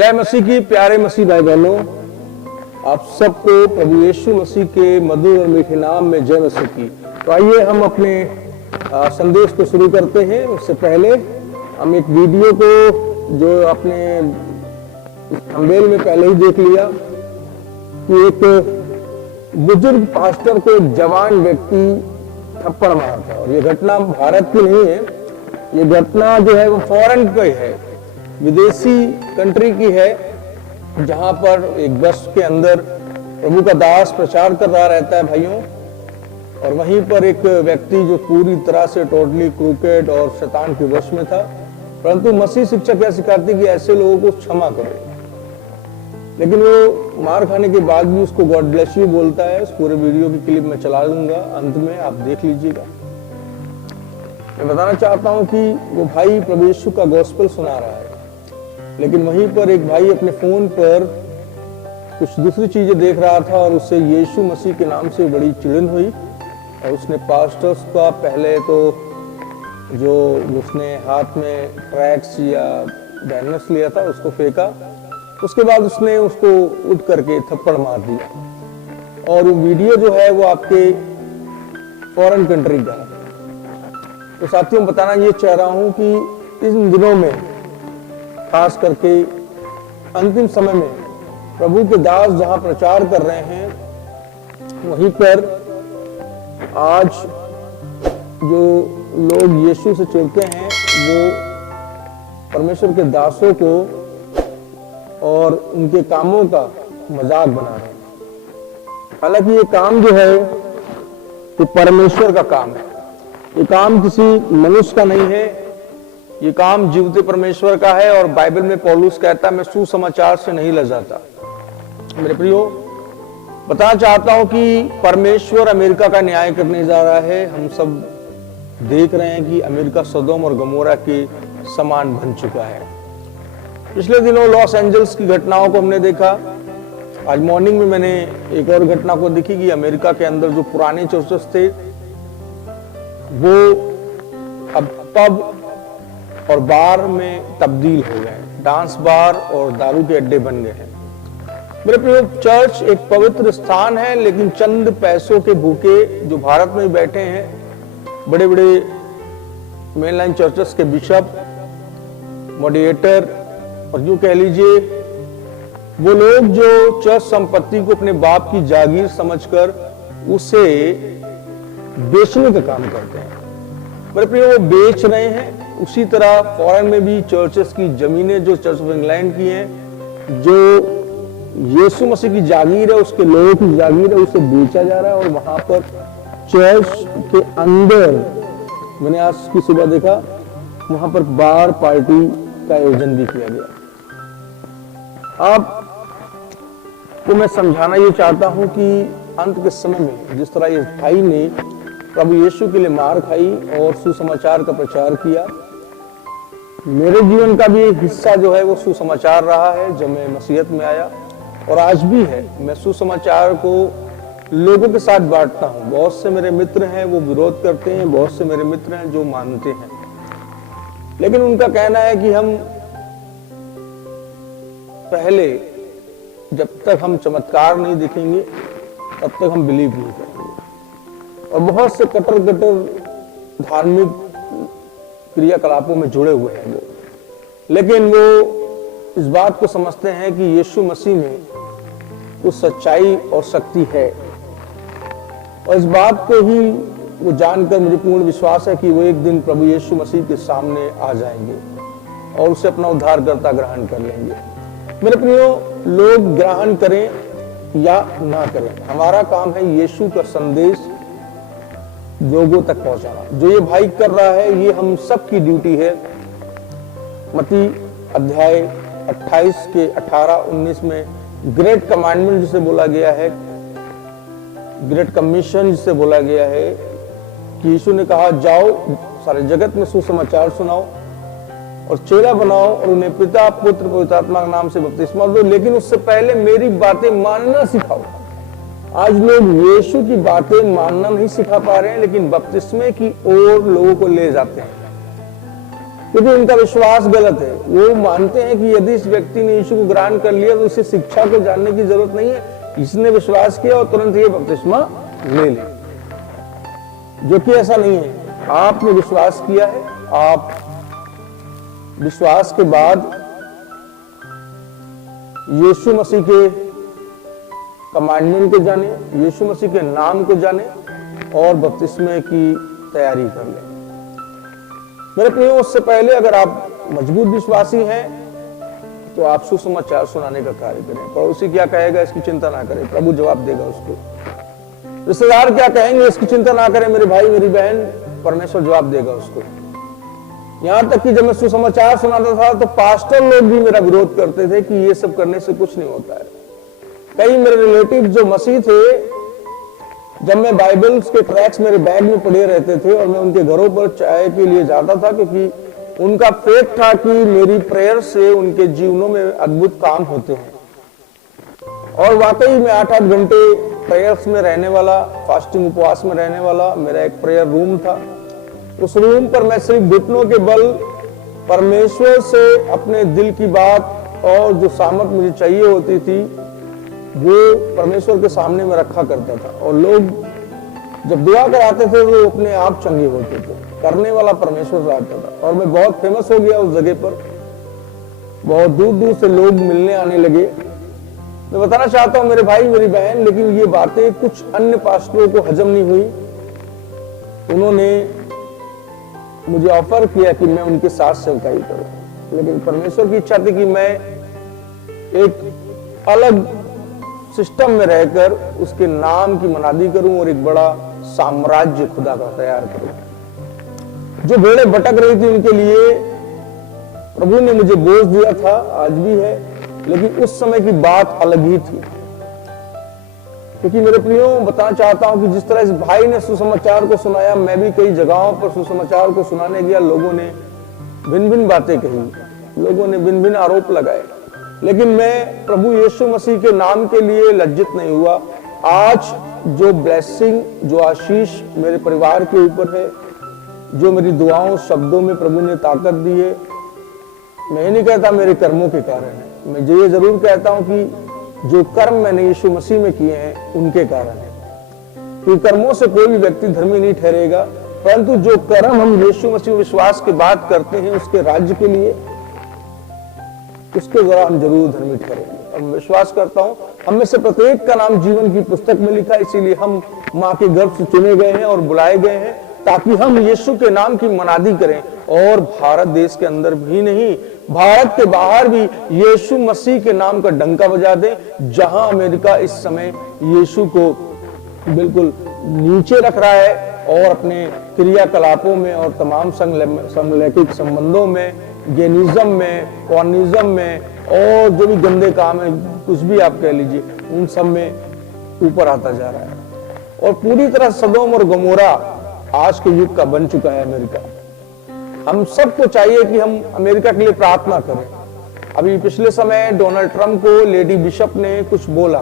जय मसीह की प्यारे मसीह भाई बहनों, आप सबको प्रभु यीशु मसीह के मधुर और मीठे नाम में जय मसीह की। तो आइए हम अपने संदेश को शुरू करते हैं। उससे पहले हम एक वीडियो को जो अपने थंबनेल में पहले ही देख लिया कि एक बुजुर्ग पास्टर को एक जवान व्यक्ति थप्पड़ मारा था। और ये घटना भारत की नहीं है, ये घटना जो है वो फॉरेन की है, विदेशी कंट्री की है, जहां पर एक बस के अंदर प्रभु का दास प्रचार कर रहा रहता है भाइयों। और वहीं पर एक व्यक्ति जो पूरी तरह से टोटली क्रूकेड और शैतान के वश में था, परंतु मसीह शिक्षा क्या सिखाती कि ऐसे लोगों को क्षमा करो। लेकिन वो मार खाने के बाद भी उसको गॉड ब्लेस यू बोलता है। उस पूरे वीडियो की क्लिप मैं चला दूंगा, अंत में आप देख लीजिएगा। मैं बताना चाहता हूं कि वो भाई प्रभु यीशु का गॉस्पेल सुना रहा है, लेकिन वहीं पर एक भाई अपने फोन पर कुछ दूसरी चीजें देख रहा था और उससे यीशु मसीह के नाम से बड़ी चिड़न हुई। और उसने पास्टर्स का पहले तो जो उसने हाथ में ट्रैक्स या बैनर्स लिया था उसको फेंका, उसके बाद उसने उसको उठ करके थप्पड़ मार दिया। और वो वीडियो जो है वो आपके फॉरेन कंट्री का है। तो साथियों, बताना ये चाह रहा हूं कि इन दिनों में, खास करके अंतिम समय में, प्रभु के दास जहां प्रचार कर रहे हैं, वहीं पर आज जो लोग यीशु से चिढ़ते हैं वो परमेश्वर के दासों को और उनके कामों का मजाक बना रहे हैं। हालांकि ये काम जो है ये परमेश्वर का काम है, ये काम किसी मनुष्य का नहीं है, ये काम जीवते परमेश्वर का है। और बाइबल में पौलुस कहता है, मैं सुसमाचार से नहीं लजाता। मेरे प्रियो, बताना चाहता हूं कि परमेश्वर अमेरिका का न्याय करने जा रहा है। हम सब देख रहे हैं कि अमेरिका सदोम और गमोरा के समान बन चुका है। पिछले दिनों लॉस एंजल्स की घटनाओं को हमने देखा। आज मॉर्निंग में मैंने एक और घटना को देखी कि अमेरिका के अंदर जो पुराने चर्चेस थे वो अब पब और बार में तब्दील हो गए, डांस बार और दारू के अड्डे बन गए हैं। मेरे प्रिय, चर्च एक पवित्र स्थान है, लेकिन चंद पैसों के भूखे जो भारत में बैठे हैं, बड़े बड़े मेनलाइन चर्चेस के बिशप, मॉडरेटर और यूं कह लीजिए वो लोग जो चर्च संपत्ति को अपने बाप की जागीर समझकर उसे बेचने का काम करते हैं। मेरे प्रिय, वो बेच रहे हैं। उसी तरह फॉरेन में भी चर्चेस की जमीनें जो चर्च ऑफ इंग्लैंड की हैं, जो यीशु मसीह की जागीर है, उसके लोगों की जागीर है, उसे बेचा जा रहा है। और वहां पर चर्च के अंदर मैंने आज की सुबह देखा, वहां पर बार पार्टी का आयोजन भी किया गया। आपको मैं समझाना ये चाहता हूं कि अंत के समय में जिस तरह इस भाई ने प्रभु यीशु के लिए मार खाई और सुसमाचार का प्रचार किया, मेरे जीवन का भी एक हिस्सा जो है वो सुसमाचार रहा है। जब मैं मसीहत में आया, और आज भी है, मैं सुसमाचार को लोगों के साथ बांटता हूं। बहुत से मेरे मित्र हैं वो विरोध करते हैं, बहुत से मेरे मित्र हैं जो मानते हैं, लेकिन उनका कहना है कि हम पहले जब तक हम चमत्कार नहीं दिखेंगे तब तक हम बिलीव नहीं करेंगे। और बहुत से कट्टर धार्मिक क्रियाकलापों में जुड़े हुए हैं वो, लेकिन वो इस बात को समझते हैं कि यीशु मसीह में वो सच्चाई और शक्ति है। और इस बात को ही वो जानकर मुझे पूर्ण विश्वास है कि वो एक दिन प्रभु यीशु मसीह के सामने आ जाएंगे और उसे अपना उद्धारकर्ता ग्रहण कर लेंगे। मेरे प्रियो, लोग ग्रहण करें या ना करें, हमारा काम है यीशु का संदेश लोगों तक पहुंचाना। जो ये भाई कर रहा है, ये हम सब की ड्यूटी है। मत्ती अध्याय 28 के 18-19 में ग्रेट कमांडमेंट जिसे बोला गया है, ग्रेट कमीशन जिसे बोला गया है, कि यीशु ने कहा, जाओ सारे जगत में सुसमाचार सुनाओ और चेला बनाओ और उन्हें पिता, पुत्र, पवित्र आत्मा के नाम से बपतिस्मा दो, लेकिन उससे पहले मेरी बातें मानना सिखाओ। आज लोग यीशु की बातें मानना नहीं सिखा पा रहे हैं, लेकिन बपतिस्मे की ओर लोगों को ले जाते हैं। क्योंकि उनका विश्वास गलत है। वो मानते हैं कि यदि इस व्यक्ति ने यीशु को ग्रहण कर लिया तो उसे शिक्षा को जानने की जरूरत नहीं है, इसने विश्वास किया और तुरंत ये बपतिस्मा ले ले, जो कि ऐसा नहीं है। आपने विश्वास किया है, आप विश्वास के बाद यीशु मसीह के कमांडमेंट को जाने, यीशु मसीह के नाम को जाने और बपतिस्मे की तैयारी कर लें। मेरे प्रियो, उससे पहले अगर आप मजबूत विश्वासी हैं तो आप सुसमाचार सुनाने का कार्य करें। पड़ोसी क्या कहेगा इसकी चिंता ना करें, प्रभु जवाब देगा उसको। रिश्तेदार क्या कहेंगे इसकी चिंता ना करें, मेरे भाई मेरी बहन, परमेश्वर जवाब देगा उसको। यहां तक कि जब मैं सुसमाचार सुनाता था तो पास्टर लोग भी मेरा विरोध करते थे कि ये सब करने से कुछ नहीं होता है। कई मेरे रिलेटिव जो मसीह थे, जब मैं बाइबल्स के ट्रैक्स मेरे बैग में पड़े रहते थे और मैं उनके घरों पर चाय के लिए जाता था, क्योंकि उनका फेथ था कि मेरी प्रेयर से उनके जीवनों में अद्भुत काम होते हैं। और वाकई में 8-8 घंटे प्रेयर्स में रहने वाला, फास्टिंग उपवास में रहने वाला मेरा एक प्रेयर रूम था। उस रूम पर मैं सिर्फ घुटनों के बल परमेश्वर से अपने दिल की बात और जो सामर्थ मुझे चाहिए होती थी वो परमेश्वर के सामने में रखा करता था। और लोग जब दुआ कराते थे तो अपने आप चंगे होते थे, करने वाला परमेश्वर रहता था। और मैं बहुत फेमस हो गया उस जगह पर, बहुत दूर दूर से लोग मिलने आने लगे। मैं बताना चाहता हूं मेरे भाई मेरी बहन, लेकिन ये बातें कुछ अन्य पास्टरों को हजम नहीं हुई। उन्होंने मुझे ऑफर किया कि मैं उनके साथ सेवकाई करूं, लेकिन परमेश्वर की इच्छा थी कि मैं एक अलग सिस्टम में रहकर उसके नाम की मनादी करूं और एक बड़ा साम्राज्य खुदा का तैयार करूं। जो भेड़ें भटक रही थी उनके लिए प्रभु ने मुझे बोझ दिया था, आज भी है, लेकिन उस समय की बात अलग ही थी। क्योंकि मेरे प्रियो, बताना चाहता हूं कि जिस तरह इस भाई ने सुसमाचार को सुनाया, मैं भी कई जगहों पर सुसमाचार को सुनाने गया, लोगों ने भिन्न भिन्न बातें कही, लोगों ने भिन्न भिन्न आरोप लगाए, लेकिन मैं प्रभु यीशु मसीह के नाम के लिए लज्जित नहीं हुआ। आज जो ब्लेसिंग, जो आशीष मेरे परिवार के ऊपर है, जो मेरी दुआओं शब्दों में प्रभु ने ताकत दी है, मैं ये नहीं कहता मेरे कर्मों के कारण है, मैं ये जरूर कहता हूं कि जो कर्म मैंने यीशु मसीह में किए हैं उनके कारण है। क्योंकि कर्मों से कोई भी व्यक्ति धर्मी नहीं ठहरेगा, परंतु जो कर्म हम यीशु मसीह विश्वास के बाद करते हैं उसके राज्य के लिए, उसके द्वारा हम जरूर धर्मी ठहरेंगे। और मैं विश्वास करता हूं हम में से प्रत्येक का नाम जीवन की पुस्तक में लिखा है, इसीलिए हम मां के गर्भ से चुने गए हैं और बुलाए गए हैं, ताकि हम यीशु के नाम की मनादी करें। और भारत देश के अंदर भी नहीं, भारत के बाहर भी यीशु मसीह के नाम का डंका बजा दें। जहां अमेरिका इस समय यीशु को बिल्कुल नीचे रख रहा है और अपने क्रियाकलापों में और तमाम समलैंगिक संबंधों में, गेनिज्म में, कॉर्निज्म में और जो भी गंदे काम है, कुछ भी आप कह लीजिए, उन सब में ऊपर आता जा रहा है। और पूरी तरह सदोम और गमोरा आज के युग का बन चुका है अमेरिका। हम सबको चाहिए कि हम अमेरिका के लिए प्रार्थना करें। अभी पिछले समय डोनाल्ड ट्रंप को लेडी बिशप ने कुछ बोला,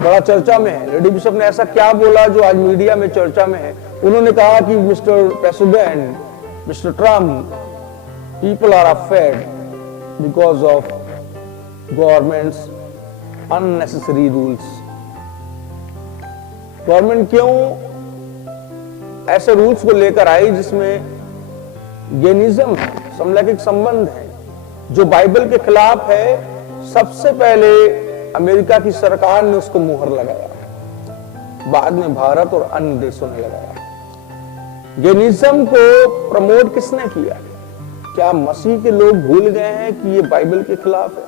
बड़ा चर्चा में है। लेडी बिशप ने ऐसा क्या बोला जो आज मीडिया में चर्चा में है? उन्होंने कहा कि mister president, mister Trump, people are afraid because of government's unnecessary rules। Government क्यों ऐसे रूल्स को लेकर आई जिसमें गेनिज्म है, समलैंगिक संबंध है, जो बाइबल के खिलाफ है। सबसे पहले अमेरिका की सरकार ने उसको मुहर लगाया, बाद में भारत और अन्य देशों ने लगाया। गेनिज्म को प्रमोट किसने किया? क्या मसीह के लोग भूल गए हैं कि ये बाइबल के खिलाफ है?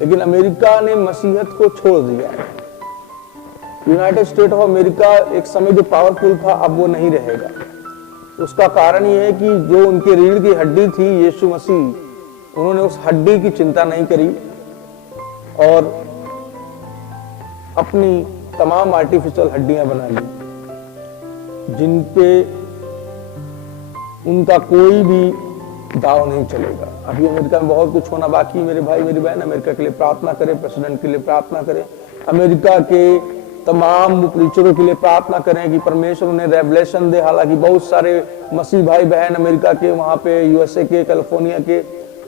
लेकिन अमेरिका ने मसीहत को छोड़ दिया। यूनाइटेड स्टेट ऑफ अमेरिका एक समय जो पावरफुल था, अब वो नहीं रहेगा। उसका कारण ये है कि जो उनके रीढ़ की हड्डी थी यीशु मसीह, उन्होंने उस हड्डी की चिंता नहीं करी और अपनी तमाम आर्टिफिशियल हड्डियां बना ली, जिनपे उनका कोई भी दाव नहीं चलेगा। अभी अमेरिका में बहुत कुछ होना बाकी। मेरे भाई मेरी बहन, अमेरिका के लिए प्रार्थना करें, प्रेसिडेंट के लिए प्रार्थना करें, अमेरिका के तमाम प्रीचरों के लिए प्रार्थना करें कि परमेश्वर उन्हें रेवलेशन दे। हालांकि बहुत सारे मसीह भाई बहन अमेरिका के, वहां पे यूएसए के, कैलिफोर्निया के,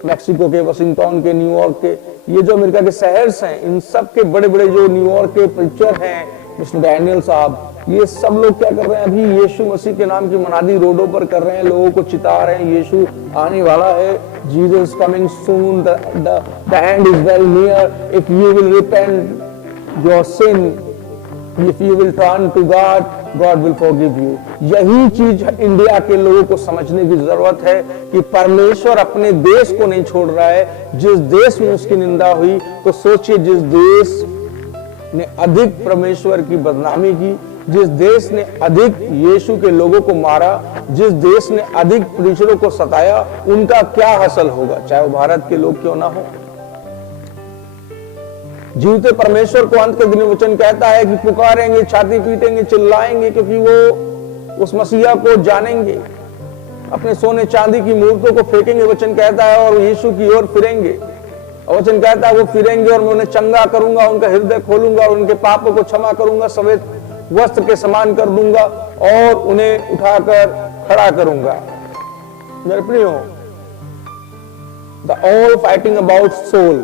मैक्सिको के, वाशिंगटन के, न्यूयॉर्क के, ये जो अमेरिका के शहर हैं, इन सब के बड़े बड़े जो न्यूयॉर्क के प्रीचर हैं, मिस्टर डैनियल साहब, ये सब लोग क्या कर रहे हैं, अभी यीशु मसीह के नाम की मनादी रोडों पर कर रहे हैं, लोगों को चिता रहे हैं, यीशु आने वाला है, Jesus coming soon, the end is very near, if you will repent your sin, if you will turn to God, God will forgive you. यही चीज इंडिया के लोगों को समझने की जरूरत है कि परमेश्वर अपने देश को नहीं छोड़ रहा है। जिस देश में उसकी निंदा हुई, तो सोचिए जिस देश ने अधिक परमेश्वर की बदनामी की, जिस देश ने अधिक यीशु के लोगों को मारा, जिस देश ने अधिक प्रीचरों को सताया, उनका क्या हासिल होगा, चाहे वो भारत के लोग क्यों ना हो। जीवते परमेश्वर को अंत के दिन वचन कहता है कि पुकारेंगे, छाती पीटेंगे, चिल्लाएंगे, क्योंकि वो उस मसीहा को जानेंगे। अपने सोने चांदी की मूर्तों को फेंकेंगे, वचन कहता है, और यीशु की ओर फिरेंगे। वचन कहता है वो फिरेंगे और मैं उन्हें चंगा करूंगा, उनका हृदय खोलूंगा और उनके पापों को क्षमा करूंगा, सफेद वस्त्र के समान कर दूंगा और उन्हें उठाकर खड़ा करूंगा। मेरे प्रियो, the all fighting about soul,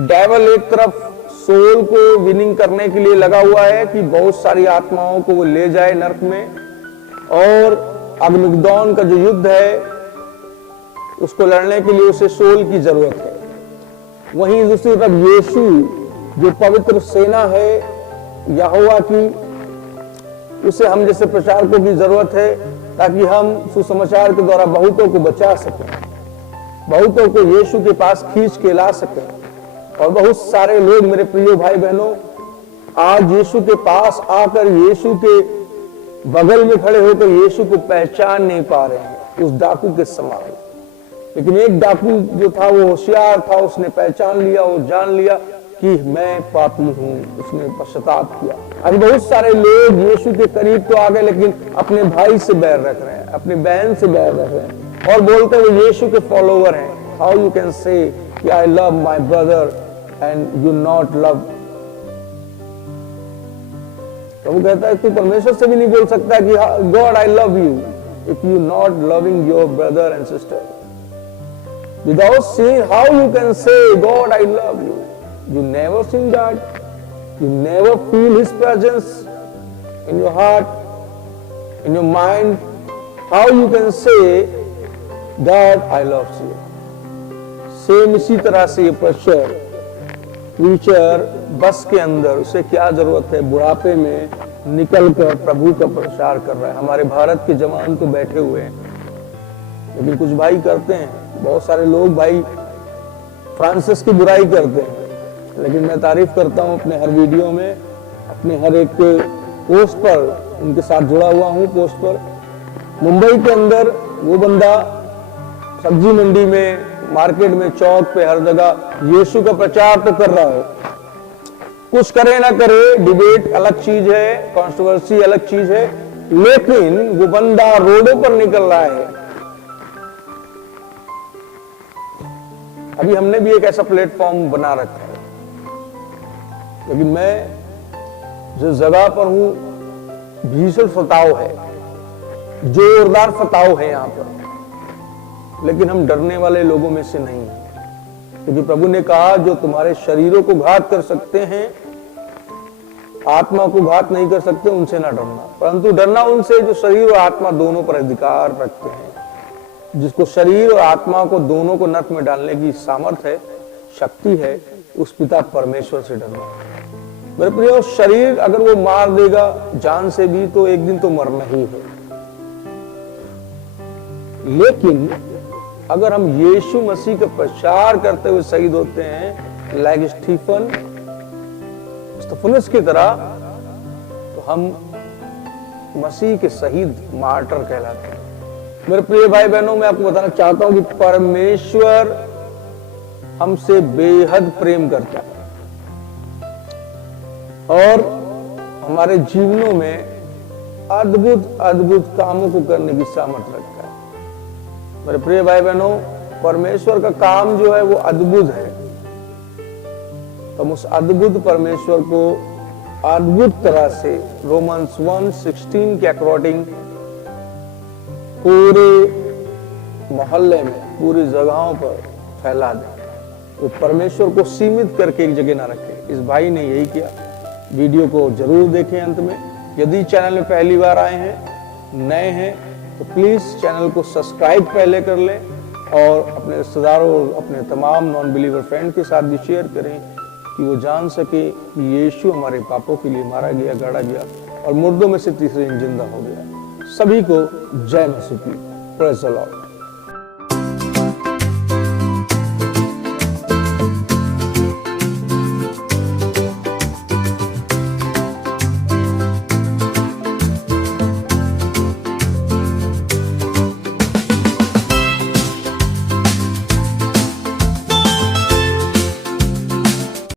devil एक तरफ सोल को विनिंग करने के लिए लगा हुआ है कि बहुत सारी आत्माओं को वो ले जाए नरक में, और अग्निदौन का जो युद्ध है उसको लड़ने के लिए उसे सोल की जरूरत है। वहीं दूसरी तरफ यीशु जो पवित्र सेना है यहोवा की, उसे हम जैसे प्रचारकों की जरूरत है, ताकि हम सुसमाचार के द्वारा बहुतों को बचा सकें, बहुतों को यीशु के पास खींच के ला सकें। और बहुत सारे लोग, मेरे प्रिय भाई बहनों, आज यीशु के पास आकर यीशु के बगल में खड़े होकर यीशु को पहचान नहीं पा रहे हैं, उस डाकू के समान। लेकिन एक डाकू जो था वो होशियार था, उसने पहचान लिया, वो जान लिया कि मैं पापी हूं, उसने पश्चाताप किया। आज बहुत सारे लोग यीशु के करीब तो आ गए, लेकिन अपने भाई से बैर रख रहे हैं, अपनी बहन से बैर रख रहे हैं और बोलते हैं वो यीशु के फॉलोवर हैं। हाउ यू कैन से कि I love my brother and you not love. तो वो कहता है तू परमेश्वर से भी नहीं बोल सकता कि God I love you if you not loving your brother and sister. Without seeing, how you can say, God, I love you? You never seen God. You never feel His presence in your heart, in your mind. How you can say, God, I love you? Same इसी तरह से ये preacher बस के अंदर, उसे क्या जरूरत है, बुढ़ापे में निकलकर प्रभु का प्रचार कर रहा है। हमारे भारत के जवान तो बैठे हुए हैं, लेकिन कुछ भाई करते हैं, बहुत सारे लोग भाई फ्रांसिस की बुराई करते हैं, लेकिन मैं तारीफ करता हूं अपने हर वीडियो में, अपने हर एक पोस्ट पर उनके साथ जुड़ा हुआ हूं। पोस्ट पर मुंबई के अंदर वो बंदा सब्जी मंडी में, मार्केट में, चौक पे, हर जगह यीशु का प्रचार तो कर रहा है। कुछ करे ना करे, डिबेट अलग चीज है, कंट्रोवर्सी अलग चीज है, लेकिन वो बंदा रोडों पर निकल रहा है। अभी हमने भी एक ऐसा प्लेटफॉर्म बना रखा है, लेकिन मैं जिस जगह पर हूं भीषण फताव है, जोरदार फताव है यहां पर, लेकिन हम डरने वाले लोगों में से नहीं हैं, क्योंकि प्रभु ने कहा जो तुम्हारे शरीरों को घात कर सकते हैं, आत्मा को घात नहीं कर सकते, उनसे ना डरना, परंतु डरना उनसे जो शरीर और आत्मा दोनों पर अधिकार रखते हैं, जिसको शरीर और आत्मा को दोनों को नरक में डालने की सामर्थ्य है, शक्ति है, उस पिता परमेश्वर से डरना। मेरे प्रियो, शरीर अगर वो मार देगा जान से भी, तो एक दिन तो मरना ही है। लेकिन अगर हम यीशु मसीह का प्रचार करते हुए शहीद होते हैं, लाइक स्तिफनुस की तरह, तो हम मसीह के शहीद, मार्टर कहलाते हैं। मेरे प्रिय भाई बहनों, मैं आपको बताना चाहता हूं कि परमेश्वर हमसे बेहद प्रेम करता है और हमारे जीवनों में अद्भुत अद्भुत कामों को करने की सामर्थ्य रखता है। मेरे प्रिय भाई बहनों, परमेश्वर का काम जो है वो अद्भुत है। तो हम उस अद्भुत परमेश्वर को अद्भुत तरह से रोमन्स 1:16 के अकॉर्डिंग पूरे मोहल्ले में, पूरी जगहों पर फैला दें। वो परमेश्वर को सीमित करके एक जगह ना रखे। इस भाई ने यही किया। वीडियो को जरूर देखें अंत में। यदि चैनल में पहली बार आए हैं, नए हैं, तो प्लीज चैनल को सब्सक्राइब पहले कर लें और अपने रिश्तेदारों और अपने तमाम नॉन बिलीवर फ्रेंड के साथ भी शेयर करें कि वो जान सके कि यीशु हमारे पापों के लिए मारा गया, गाड़ा गया और मुर्दों में से तीसरे दिन जिंदा हो गया। सभी को जय मसीह की। Praise the Lord.